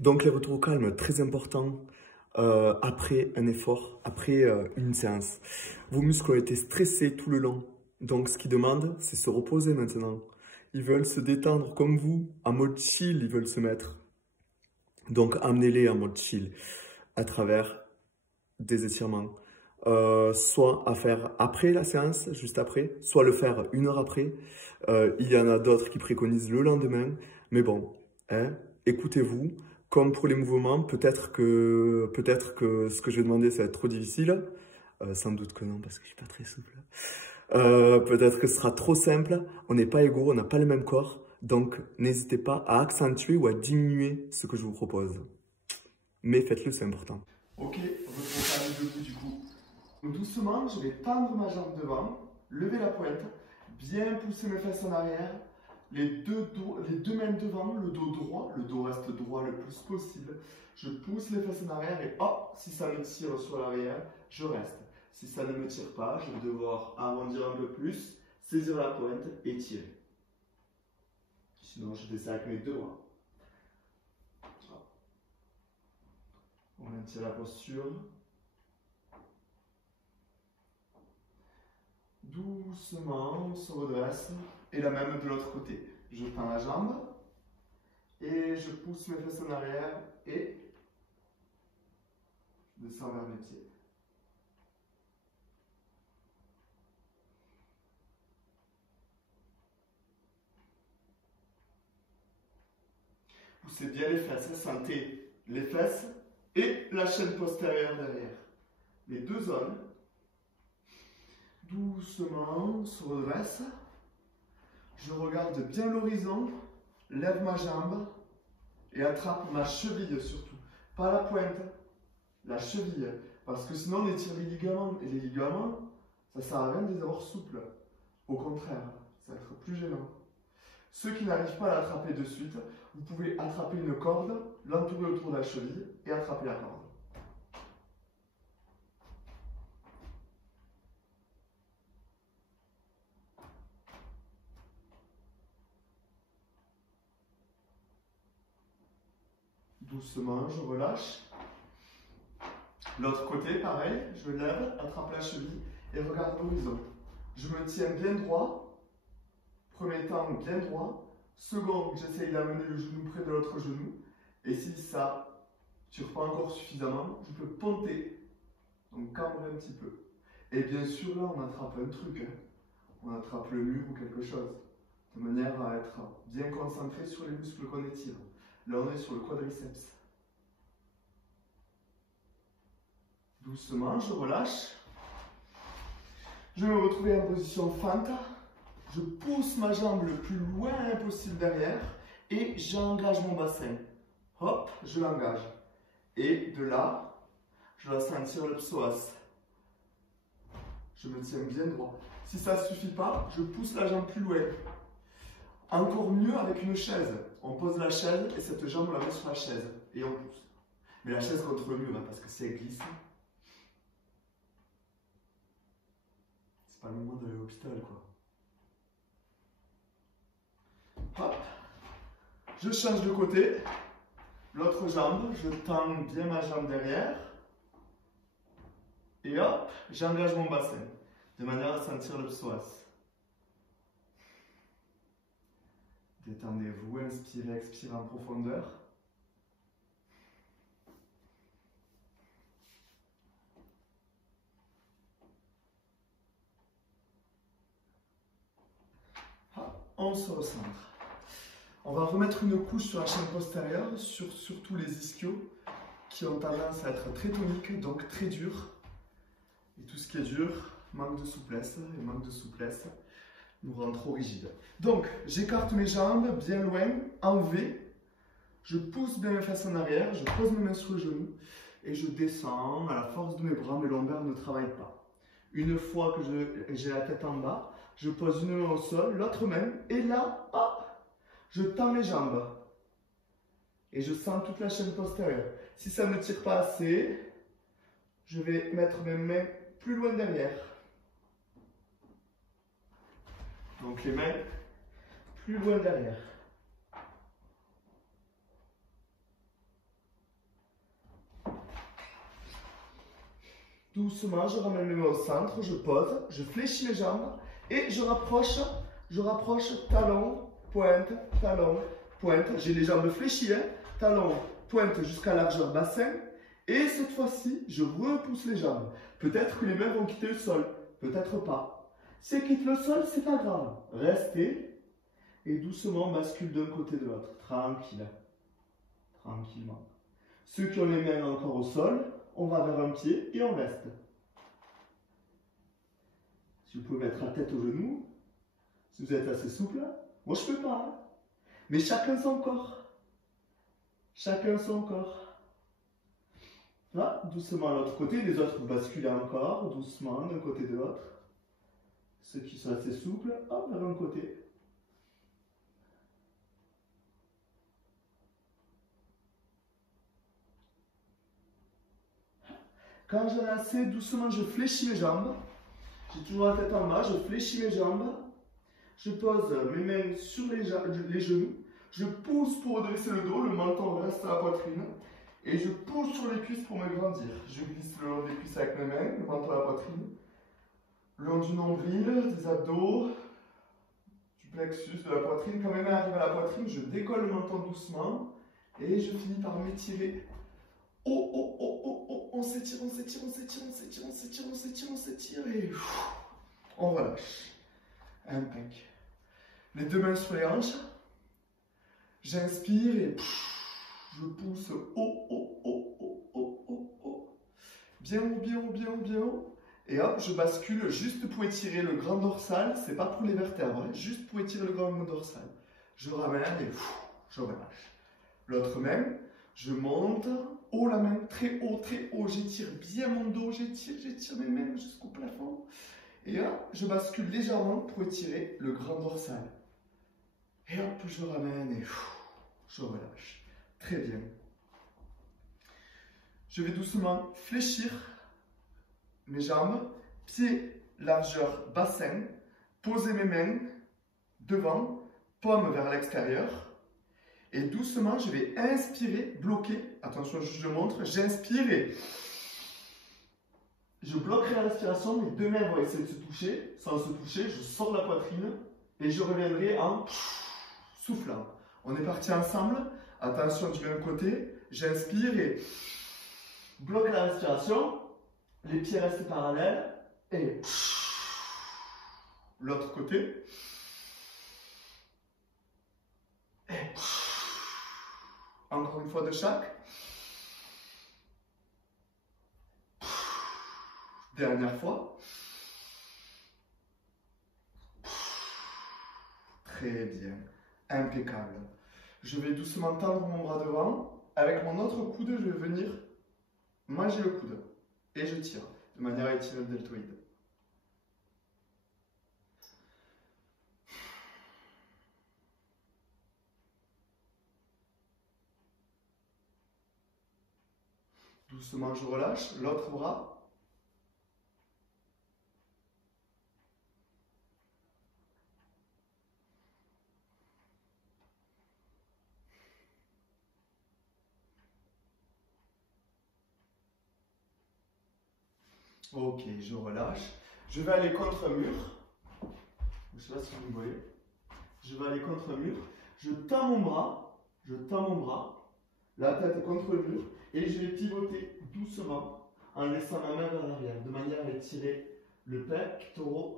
Donc les retours au calme, très important après un effort, après une séance. Vos muscles ont été stressés tout le long. Donc ce qu'ils demandent, c'est se reposer maintenant. Ils veulent se détendre comme vous, en mode chill, ils veulent se mettre. Donc amenez-les en mode chill à travers des étirements. Soit à faire après la séance, juste après, soit le faire une heure après. Il y en a d'autres qui préconisent le lendemain. Mais bon, hein, écoutez-vous. Comme pour les mouvements, peut-être que ce que je vais demander, ça va être trop difficile. Sans doute que non, parce que je suis pas très souple. Peut-être que ce sera trop simple. On n'est pas égaux, on n'a pas le même corps. Donc, n'hésitez pas à accentuer ou à diminuer ce que je vous propose. Mais faites-le, c'est important. Ok, retrouvons debout du coup. Doucement, je vais tendre ma jambe devant, lever la pointe, bien pousser mes fesses en arrière, les deux mains devant, le dos droit, le dos reste droit le plus possible. Je pousse les fesses en arrière et hop, si ça me tire sur l'arrière, je reste. Si ça ne me tire pas, je vais devoir arrondir un peu plus, saisir la pointe et tirer. Sinon, je descends avec mes deux bras. On maintient la posture. Doucement, on se redresse. Et la même de l'autre côté. Je tends la jambe. Et je pousse mes fesses en arrière. Et je descends vers mes pieds. Poussez bien les fesses. Sentez les fesses et la chaîne postérieure derrière. Les deux zones. Doucement, on se redresse. Je regarde bien l'horizon, lève ma jambe et attrape ma cheville surtout. Pas la pointe, la cheville. Parce que sinon on étire les ligaments. Et les ligaments, ça ne sert à rien de les avoir souples. Au contraire, ça va être plus gênant. Ceux qui n'arrivent pas à l'attraper de suite, vous pouvez attraper une corde, l'entourer autour de la cheville et attraper la corde. Doucement, je relâche. L'autre côté, pareil, je lève, attrape la cheville et regarde l'horizon. Je me tiens bien droit. Premier temps, bien droit. Second, j'essaye d'amener le genou près de l'autre genou. Et si ça ne tire pas encore suffisamment, je peux ponter. Donc cambrer un petit peu. Et bien sûr, là, on attrape un truc. Hein. On attrape le mur ou quelque chose. De manière à être bien concentré sur les muscles qu'on étire. Là, on est sur le quadriceps. Doucement, je relâche. Je vais me retrouver en position fente. Je pousse ma jambe le plus loin possible derrière et j'engage mon bassin. Hop, je l'engage. Et de là, je dois sentir le psoas. Je me tiens bien droit. Si ça ne suffit pas, je pousse la jambe plus loin. Encore mieux avec une chaise. On pose la chaise et cette jambe, on la met sur la chaise. Et on pousse. Mais la chaise contre le mur, hein, parce que si elle glisse, c'est pas le moment d'aller à l'hôpital, quoi. Hop. Je change de côté. L'autre jambe, je tends bien ma jambe derrière. Et hop, j'engage mon bassin. De manière à sentir le psoas. Détendez-vous, inspirez, expirez en profondeur. On se recentre. On va remettre une couche sur la chaîne postérieure, surtout les ischios, qui ont tendance à être très toniques, donc très durs. Et tout ce qui est dur manque de souplesse, et manque de souplesse nous rend trop rigides. Donc, j'écarte mes jambes bien loin, en V. Je pousse bien mes fesses en arrière, je pose mes mains sur le genou et je descends à la force de mes bras, mes lombaires ne travaillent pas. Une fois que j'ai la tête en bas, je pose une main au sol, l'autre main, et là, hop, je tends mes jambes. Et je sens toute la chaîne postérieure. Si ça ne tire pas assez, je vais mettre mes mains plus loin derrière. Donc les mains plus loin derrière. Doucement, je ramène mes mains au centre, je pose, je fléchis mes jambes et je rapproche talon, pointe, talon, pointe. J'ai les jambes fléchies, hein. Talon, pointe jusqu'à largeur bassin. Et cette fois-ci, je repousse les jambes. Peut-être que les mains vont quitter le sol, peut-être pas. Si elles quittent le sol, c'est pas grave. Restez et doucement on bascule d'un côté de l'autre. Tranquille, tranquillement. Ceux qui ont les mains encore au sol, on va vers un pied et on reste. Si vous pouvez mettre la tête au genou, si vous êtes assez souple, moi je peux pas. Hein. Mais chacun son corps. Chacun son corps. Là, doucement à l'autre côté, les autres vous basculez encore, doucement d'un côté de l'autre. Ceux qui sont assez souples, hop, vers un côté. Quand j'en ai assez, doucement, je fléchis mes jambes. J'ai toujours la tête en bas, je fléchis mes jambes. Je pose mes mains sur les genoux. Je pousse pour redresser le dos, le menton reste à la poitrine. Et je pousse sur les cuisses pour me grandir. Je glisse le long des cuisses avec mes mains, le menton à la poitrine. Le long du nombril, des abdos, du plexus, de la poitrine. Quand mes mains arrivent à la poitrine, je décolle le menton doucement. Et je finis par m'étirer. Oh, oh, oh, oh, oh, on s'étire, on s'étire, on s'étire, on s'étire, on s'étire, on s'étire, on s'étire. Et on relâche. Impec. Les deux mains sur les hanches. J'inspire et je pousse haut, haut, haut, haut, haut, haut, haut. Bien haut, bien haut, bien haut, bien haut. Et hop, je bascule juste pour étirer le grand dorsal. C'est pas pour les vertèbres, hein, juste pour étirer le grand dorsal. Je ramène et je relâche. L'autre main, je monte. Haut la main, très haut, j'étire bien mon dos, j'étire mes mains jusqu'au plafond. Et là, je bascule légèrement pour étirer le grand dorsal. Et hop, je ramène et je relâche. Très bien. Je vais doucement fléchir mes jambes, pieds, largeur, bassin, poser mes mains devant, paume vers l'extérieur. Et doucement, je vais inspirer, bloquer. Attention, je montre. J'inspire et je bloquerai la respiration. Mes deux mains vont essayer de se toucher. Sans se toucher, je sors de la poitrine et je reviendrai en soufflant. On est parti ensemble. Attention du même côté. J'inspire et bloque la respiration. Les pieds restent parallèles. Et l'autre côté. Et encore une fois de chaque. Dernière fois. Très bien. Impeccable. Je vais doucement tendre mon bras devant. Avec mon autre coude, je vais venir manger le coude. Et je tire, de manière à étirer le deltoïde. Doucement, je relâche. L'autre bras. Ok, je relâche. Je vais aller contre un mur. Je ne sais pas si vous me voyez. Je vais aller contre un mur. Je tends mon bras. Je tends mon bras. La tête contre le mur. Et je vais pivoter doucement en laissant ma main vers l'arrière, de manière à étirer le pectoral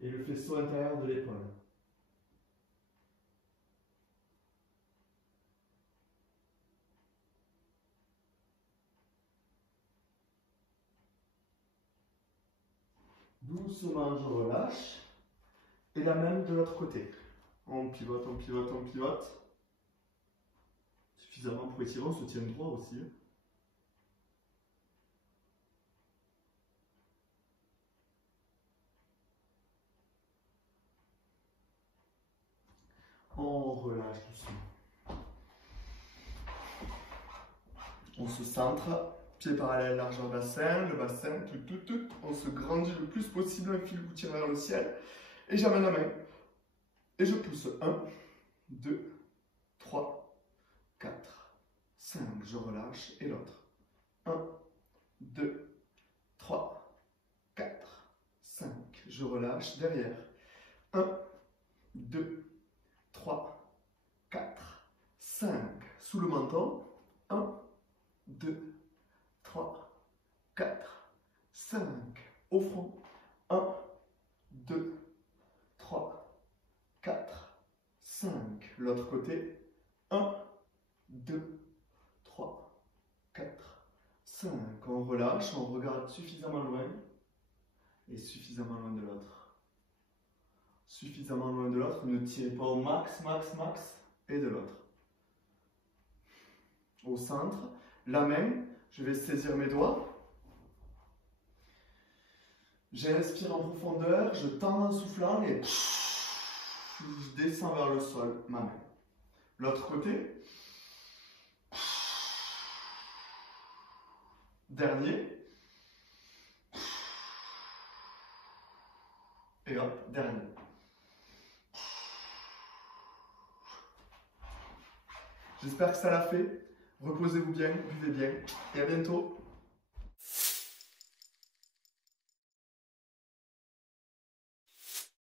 et le faisceau intérieur de l'épaule. Doucement, je relâche. Et la même de l'autre côté. On pivote, on pivote, on pivote. Suffisamment pour étirer, on se tient droit aussi. On relâche doucement. On se centre. Pieds parallèles, largeur bassin. Le bassin, tout. On se grandit le plus possible. Un fil vous tire vers le ciel. Et j'amène la main. Et je pousse. 1, 2, 3, 4, 5. Je relâche. Et l'autre. 1, 2, 3, 4, 5. Je relâche derrière. 1, 2, 3, 4, 5. Sous le menton. 1, 2, 3, 4, 5. Au front. 1, 2, 3, 4, 5. L'autre côté. 1, 2, 3, 4, 5. On relâche, on regarde suffisamment loin et suffisamment loin de l'autre. Suffisamment loin de l'autre, ne tirez pas au max, max, max, et de l'autre. Au centre, la main, je vais saisir mes doigts. J'inspire en profondeur, je tends en soufflant et je descends vers le sol, ma main. L'autre côté. Dernier. Et hop, dernier. J'espère que ça l'a fait. Reposez-vous bien, buvez bien et à bientôt.